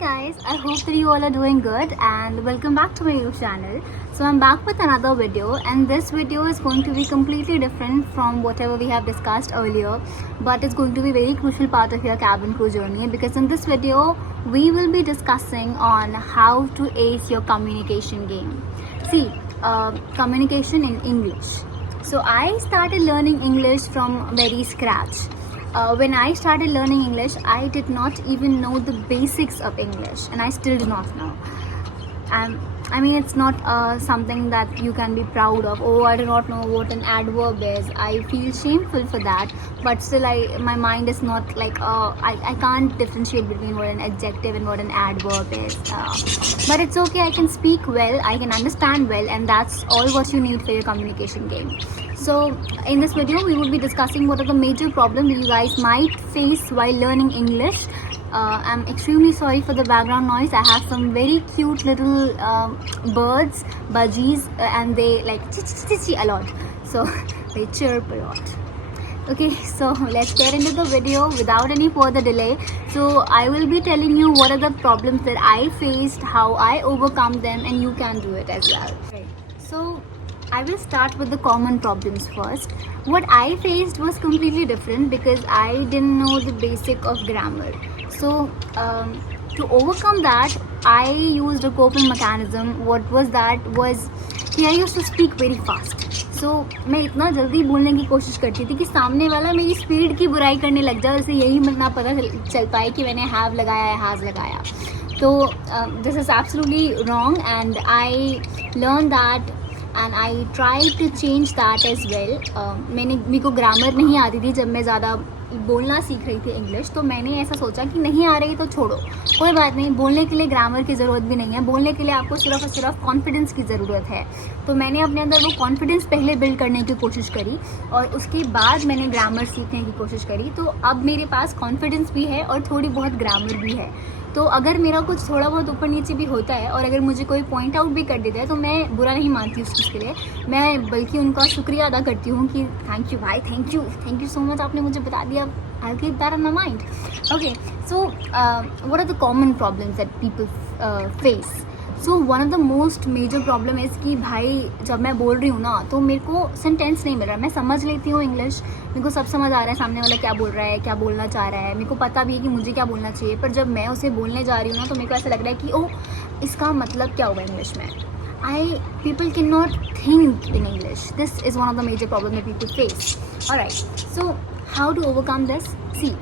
Guys, I hope that you all are doing good and welcome back to my YouTube channel. So I'm back with another video, and this video is going to be completely different from whatever we have discussed earlier, but it's going to be a very crucial part of your cabin crew journey, because in this video we will be discussing on how to ace your communication game. See, communication in English. So I started learning English from very scratch. When I started learning English, I did not even know the basics of English, and I still do not know. I mean, it's not something that you can be proud of. Oh, I do not know what an adverb is. I feel shameful for that, but still, my mind is not like I can't differentiate between what an adjective and what an adverb is. But it's okay. I can speak well. I can understand well, and that's all what you need for your communication game. So in this video, we will be discussing what are the major problems you guys might face while learning English. I'm extremely sorry for the background noise. I have some very cute little birds, budgies, and they like a lot. So they chirp a lot. Okay, so let's get into the video without any further delay. So I will be telling you what are the problems that I faced, how I overcome them, and you can do it as well. Okay. So I will start with the common problems first. What I faced was completely different because I didn't know the basic of grammar. So to overcome that, I used a coping mechanism. What was that was कि I used to speak very fast. So मैं इतना जल्दी बोलने की कोशिश करती थी कि सामने वाला मेरी स्पीड की बुराई करने लग जाए, उसे यही ना पता चल पाए कि मैंने हैव लगाया है हैज़ लगाया. तो this is absolutely wrong and I learn that and I try to change that as well. मेरे को ग्रामर नहीं आती थी जब मैं ज़्यादा बोलना सीख रही थी इंग्लिश, तो मैंने ऐसा सोचा कि नहीं आ रही तो छोड़ो, कोई बात नहीं. बोलने के लिए ग्रामर की ज़रूरत भी नहीं है, बोलने के लिए आपको सिर्फ और सिर्फ कॉन्फिडेंस की ज़रूरत है. तो मैंने अपने अंदर वो कॉन्फिडेंस पहले बिल्ड करने की कोशिश करी और उसके बाद मैंने ग्रामर सीखने की कोशिश करी. तो अब मेरे पास कॉन्फिडेंस भी है और थोड़ी बहुत ग्रामर भी है. तो अगर मेरा कुछ थोड़ा बहुत ऊपर नीचे भी होता है और अगर मुझे कोई पॉइंट आउट भी कर देता है तो मैं बुरा नहीं मानती उस चीज़ के लिए. मैं बल्कि उनका शुक्रिया अदा करती हूँ कि थैंक यू भाई, थैंक यू सो मच, आपने मुझे बता दिया. I'll keep that in my mind. Okay, so what are the common problems that people face? So one of the most major problem is कि भाई जब मैं बोल रही हूँ ना तो मेरे को सेंटेंस नहीं मिल रहा. मैं समझ लेती हूँ इंग्लिश, मेरे को सब समझ आ रहा है सामने वाला क्या बोल रहा है, क्या बोलना चाह रहा है, मेरे को पता भी है कि मुझे क्या बोलना चाहिए, पर जब मैं उसे बोलने जा रही हूँ ना तो मेरे को ऐसा लग रहा है कि ओह, इसका मतलब क्या होगा इंग्लिश में. People cannot think in English. This is one of the major problems that people face. Alright, so how to overcome this? See,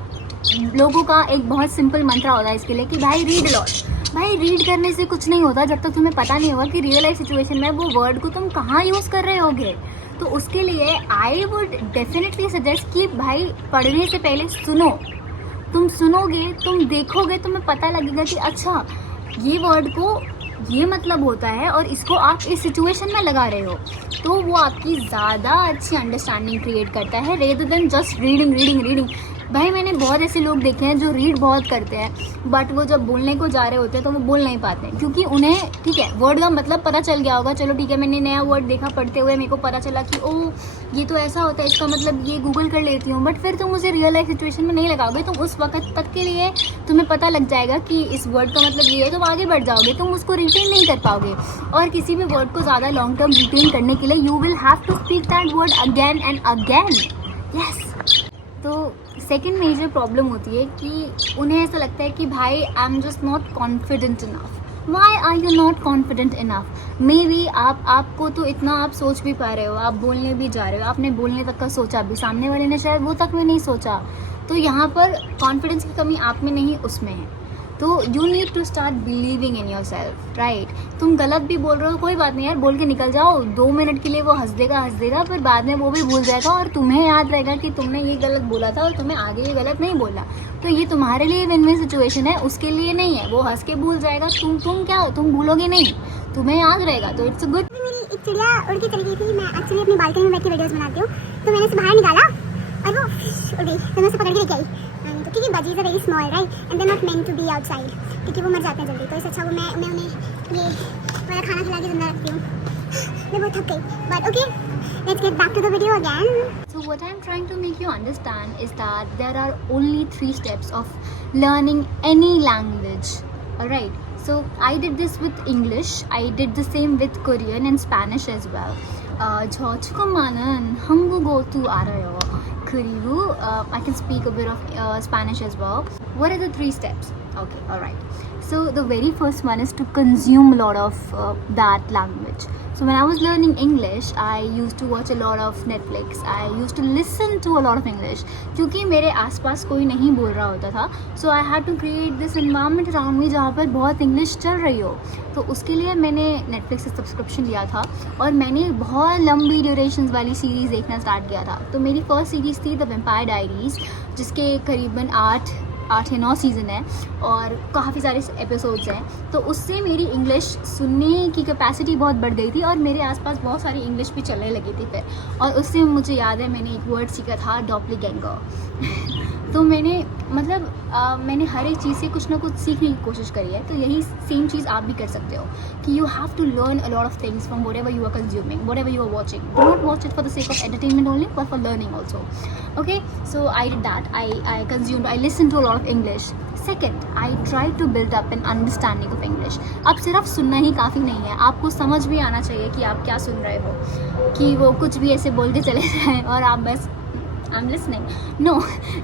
लोगों का एक बहुत सिंपल मंत्रा होता है इसके लिए कि भाई रीड लॉट. भाई रीड करने से कुछ नहीं होता जब तक तुम्हें पता नहीं होगा कि रियल लाइफ सिचुएशन में वो वर्ड को तुम कहाँ यूज़ कर रहे होगे. तो उसके लिए आई वुड डेफिनेटली सजेस्ट कि भाई पढ़ने से पहले सुनो. तुम सुनोगे, तुम देखोगे, तुम्हें पता लगेगा कि अच्छा ये वर्ड को ये मतलब होता है और इसको आप इस सिचुएशन में लगा रहे हो. तो वो आपकी ज़्यादा अच्छी अंडरस्टैंडिंग क्रिएट करता है रेदर देन जस्ट रीडिंग. भाई मैंने बहुत ऐसे लोग देखे हैं जो रीड बहुत करते हैं बट वो जब बोलने को जा रहे होते हैं तो वो बोल नहीं पाते हैं क्योंकि उन्हें ठीक है वर्ड का मतलब पता चल गया होगा. चलो ठीक है, मैंने नया वर्ड देखा पढ़ते हुए, मेरे को पता चला कि ओह ये तो ऐसा होता है, इसका मतलब ये गूगल कर लेती हूँ. बट फिर तुम उसे रियल लाइफ सिचुएशन में नहीं लगाओगे. तो उस वक्त तक के लिए तुम्हें पता लग जाएगा कि इस वर्ड का मतलब ये है, तुम आगे बढ़ जाओगे, तुम उसको रिटेन नहीं कर पाओगे. और किसी भी वर्ड को ज़्यादा लॉन्ग टर्म रिटेन करने के लिए you will have to speak that word again and again. Yes. तो सेकेंड मेजर प्रॉब्लम होती है कि उन्हें ऐसा लगता है कि भाई I am just not confident enough. Why are you not confident enough? Maybe आपको तो इतना आप सोच भी पा रहे हो, आप बोलने भी जा रहे हो, आपने बोलने तक का सोचा भी, सामने वाले ने शायद वो तक भी नहीं सोचा. तो यहाँ पर कॉन्फिडेंस की कमी आप में नहीं उसमें है. तो you need to start believing in yourself, right. तुम गलत भी बोल रहे हो, कोई बात नहीं यार, बोल के निकल जाओ. 2 मिनट के लिए वो हंस देगा फिर बाद में वो भी भूल जाएगा और तुम्हें याद रहेगा कि तुमने ये गलत बोला था और तुम्हें आगे ये गलत नहीं बोला. तो ये तुम्हारे लिए विन विन सिचुएशन है, उसके लिए नहीं है. वो हंस के भूल जाएगा, तुम भूलोगे नहीं, तुम्हें याद रहेगा. तो इट्स गुड. मेरी एक चिड़िया उड़ के चली गई थी. मैं एक्चुअली अपनी बालकनी में बैठ के वीडियोस बनाती हूँ, तो मैंने उसे बाहर निकाला और वो उड़ गई. तो मैं उसे पकड़ के लेके आई क्योंकि budgies are very small, right? And they're not meant to be outside क्योंकि वो मर जाते हैं जल्दी. तो इससे अच्छा वो मैं उन्हें ये वाला खाना खिला के जिंदा रखती हूँ. मैं बहुत थक गई. But okay, let's get back to the video again. So what I'm trying to make you understand is that there are only 3 steps of learning any language. Alright, so I did this with English. I did the same with Korean and Spanish as well. 저 조금만은 한국어 또 알아요. 그리고 I can speak a bit of Spanish as well. What are the 3 steps? Okay, alright. So the very first one is to consume a lot of that language. So when I was learning English, I used to watch a lot of Netflix. I used to listen to a lot of English. क्योंकि मेरे आसपास कोई नहीं बोल रहा होता था. So I had to create this environment around me जहाँ पर बहुत इंग्लिश चल रही हो. तो उसके लिए मैंने Netflix से सब्सक्रिप्शन लिया था और मैंने बहुत लंबी ड्यूरेशंस वाली सीरीज़ देखना स्टार्ट किया था. तो मेरी फर्स्ट सीरीज़ थी द वेम्पायर डायरीज़, जिसके करीबन 8 या 9 सीज़न है और काफ़ी सारे एपिसोड्स हैं. तो उससे मेरी इंग्लिश सुनने की कैपेसिटी बहुत बढ़ गई थी और मेरे आसपास बहुत सारी इंग्लिश भी चलने लगी थी फिर. और उससे मुझे याद है मैंने एक वर्ड सीखा था, डॉपलीगैंगर. तो मैंने मैंने हर एक चीज़ से कुछ ना कुछ सीखने की कोशिश करी है. तो यही सेम चीज़ आप भी कर सकते हो कि you have to learn a lot of things from whatever you are consuming, whatever you are watching. Do not watch it for the sake of entertainment only, but for learning also. Okay, so I did that. I listened to a lot of English. Second, I tried to build up an understanding of English. अब सिर्फ सुनना ही काफ़ी नहीं है, आपको समझ भी आना चाहिए कि आप क्या सुन रहे हो, कि वो कुछ भी ऐसे बोल के चले जाएं और आप बस I'm listening. No,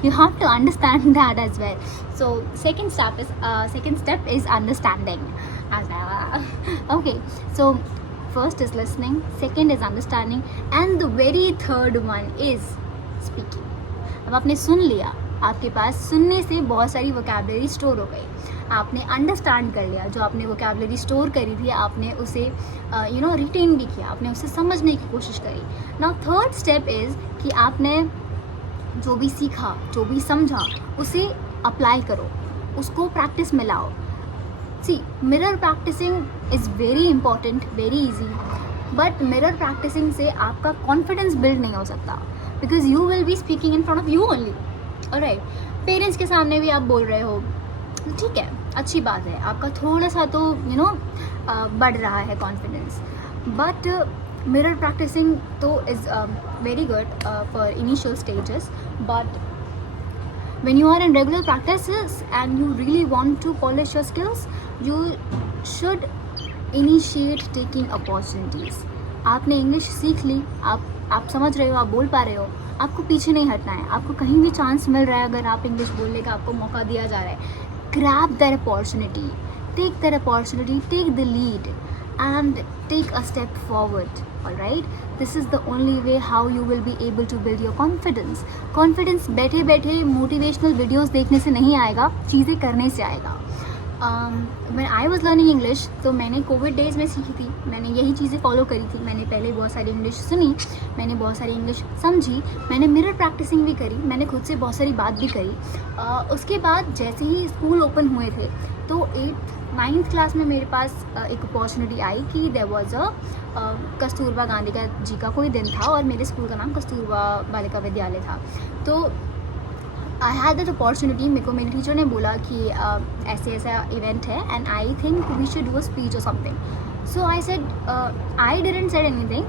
you have to understand that as well. So second step is understanding. Okay, so first is listening, second is understanding, and the very third one is speaking. अब आपने सुन लिया, आपके पास सुनने से बहुत सारी वोकैबुलरी स्टोर हो गई. आपने अंडरस्टैंड कर लिया, जो आपने वोकैबुलरी स्टोर करी थी आपने उसे रिटेन भी किया, आपने उसे समझने की कोशिश करी. नाउ थर्ड स्टेप इज़ कि आपने जो भी सीखा, जो भी समझा, उसे अप्लाई करो, उसको प्रैक्टिस में लाओ. See, mirror practicing is very important, very easy, but mirror practicing से आपका कॉन्फिडेंस बिल्ड नहीं हो सकता, because you will be speaking in front of you only. Alright, parents के सामने भी आप बोल रहे हो, ठीक है, अच्छी बात है, आपका थोड़ा सा तो बढ़ रहा है confidence, but mirror practicing though is very good for initial stages, but when you are in regular practices and you really want to polish your skills, you should initiate taking opportunities. आपने English सीख ली, आप समझ रहे हो, आप बोल पा रहे हो, आपको पीछे नहीं हटना है. आपको कहीं भी चांस मिल रहा है, अगर आप इंग्लिश बोलने का आपको मौका दिया जा रहा है, grab that opportunity, take that opportunity, take the lead and take a step forward. Alright, this is the only way how you will be able to build your confidence. Confidence बैठे बैठे motivational videos देखने से नहीं आएगा, चीज़ें करने से आएगा. When I was learning English, तो मैंने कोविड डेज में सीखी थी, मैंने यही चीज़ें फॉलो करी थी. मैंने पहले बहुत सारी इंग्लिश सुनी, मैंने बहुत सारी इंग्लिश समझी, मैंने मिरर प्रैक्टिसिंग भी करी, मैंने खुद से बहुत सारी बात भी करी. उसके बाद जैसे ही स्कूल ओपन हुए थे, तो 8th-9th क्लास में मेरे पास एक अपॉर्चुनिटी आई कि देयर वाज कस्तूरबा गांधी जी का कोई दिन था और मेरे स्कूल का नाम कस्तूरबा बालिका विद्यालय था. तो आई हैड दैट अपॉर्चुनिटी. मेरे को मेरे टीचर ने बोला कि ऐसे ऐसा इवेंट है and I think we should do a speech और something. So I said, I didn't say anything.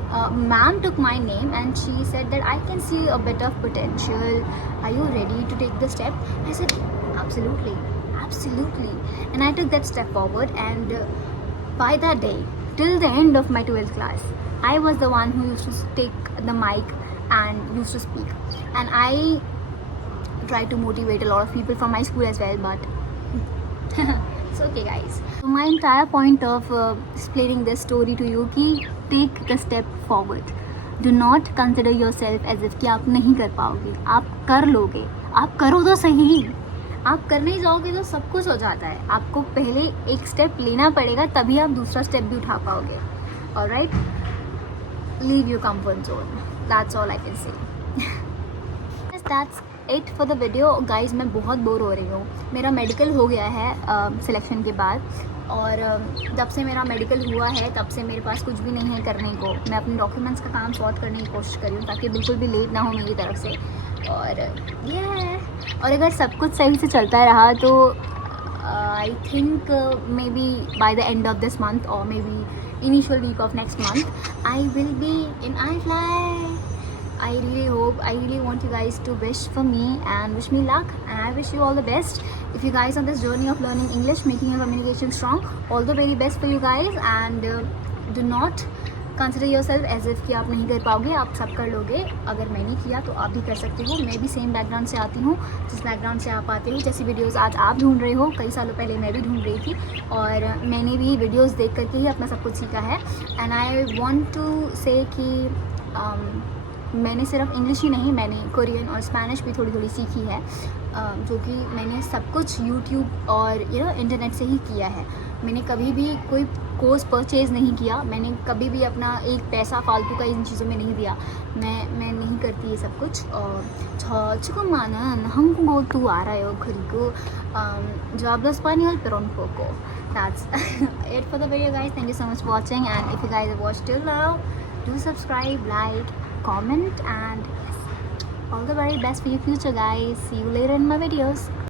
Ma'am took my name and she said that I can see a bit of potential. Are you ready to take the step? I said, absolutely, absolutely. And I took that step forward, and by that day, till the end of my 12th class, I was the one who used to take the mic and used to speak. And I tried to motivate a lot of people from my school as well, but it's okay, guys. So my entire point of explaining this story to you कि take the step forward. Do not consider yourself as if कि आप नहीं कर पाओगे. आप कर लोगे. आप करो तो सही. आप करने जाओगे तो सब कुछ हो जाता है. आपको पहले एक स्टेप लेना पड़ेगा, तभी आप दूसरा स्टेप भी उठा पाओगे. Alright? Leave your comfort zone. That's all I can say. That's it for the video, guys. मैं बहुत बोर हो रही हूँ. मेरा मेडिकल हो गया है सिलेक्शन के बाद, और जब से मेरा मेडिकल हुआ है तब से मेरे पास कुछ भी नहीं है करने को. मैं अपने डॉक्यूमेंट्स का काम सॉर्ट करने की कोशिश कर रही हूँ ताकि बिल्कुल भी लेट ना हो मेरी तरफ से. और अगर सब कुछ सही से चलता रहा तो I think may be by the end of this month और may be initial week of next month I will be in iFly. I really want you guys to wish for me and wish me luck, and I wish you all the best. If you guys on this journey of learning English, making your communication strong, all the very best for you guys, and do not consider yourself as if कि आप नहीं कर पाओगे, आप सब कर लोगे. अगर मैंने किया तो आप भी कर सकते हो. मैं भी सेम बैकग्राउंड से आती हूँ जिस बैकग्राउंड से आप आते हो. जैसी वीडियोस आज आप ढूंढ रहे हो, कई सालों पहले मैं भी ढूंढ रही थी, और मैंने भी वीडियोस देख करके ही अपना सब कुछ सीखा है. एंड आई वांट टू से कि मैंने सिर्फ इंग्लिश ही नहीं, मैंने कोरियन और स्पेनिश भी थोड़ी थोड़ी सीखी है, जो कि मैंने सब कुछ यूट्यूब और इंटरनेट से ही किया है. मैंने कभी भी कोई कोर्स परचेज़ नहीं किया. मैंने कभी भी अपना एक पैसा फालतू का इन चीज़ों में नहीं दिया. मैं नहीं करती ये सब कुछ. और 지금만은 한국어도 알아요. 그리고 yo hablo español pero un poco. That's it for the video, guys. Thank you so much for watching, and if you guys have watched till now, do subscribe, like, comment, and yes, all the very best for your future, guys. See you later in my videos.